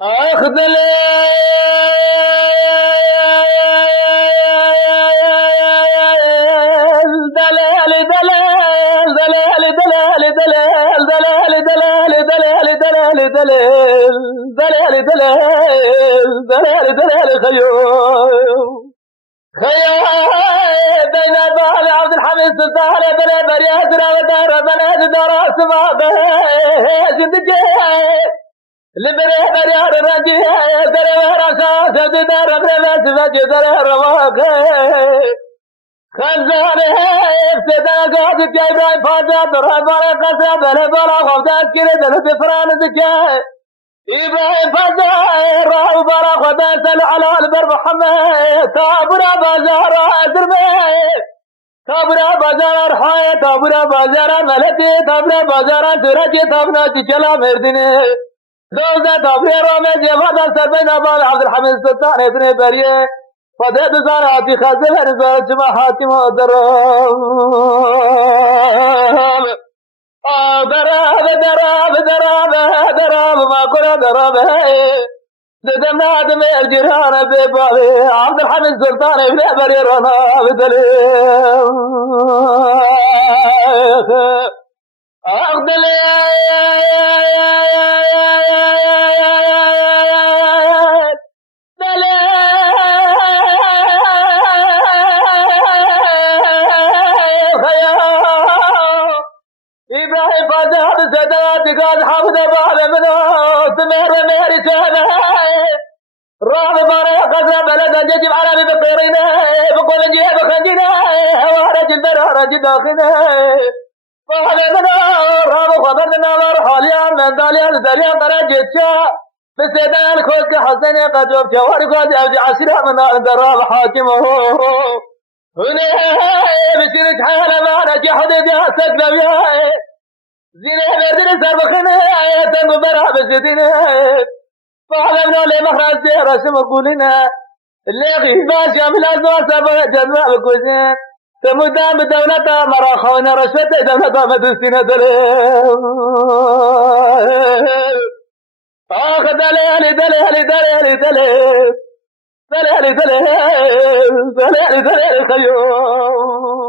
اخذ لي دلال دلال دلال دلال دلال دلال دلال دلال دلال دلال دلال دلال دلال دلال خيو خيو بين بال عبد الحميد سلطان بن بريات ودار بن دار سبابه زندجي لبره بريار رجي در راسا سد در برس وجه در رواق خزانه ابتدا قاد جايبراي فاجا در بار قصا بل بار خدا كده دل بفران دكه إبراهيم فاجا راو بار خدا سل على البر محمد تابرا بازار دربه تابرا بازار حای تابرا بازار ملکی تابرا بازار ترجی تابنا چلا مردنه روزه تابرا رامه جواد سربین آباد عبدالحمید سلطان ابن بریه فده بزار آتی خازه برزار جمع حاتم و درام درام درام درام درام ما قرى درام ددم نادم الجيران ببابي عبد الحميد سلطان ابن بري رنا بدلي أغدلي إبراهيم فاتح بسدات قاد حافظ بعد منه سمير مهري سهله راب باري قدر بلد جيب على بقيرنا بقول جيب خنجنا هوارج الدرارج داخنا فهذا منه راب خبرنا مرحاليا من داليا داليا درجتشا بسدان خوك حسن قجوب جوار قاد أوجع عشرة من دراب حاكمه هنا بسيرك حالة ما نجي حد جاسك لبيا زينه بردن سر بخنه تنگو برا بسدنه فعلمنا لمخرج رسم قولنا اللي باش عمل ازوار سبا جدوا بكوزين تمدام بدولة مراخونا رشوة دولة مدرسين دليل آخ دليل دليل دليل دليل دليل دليل دليل دليل خيوم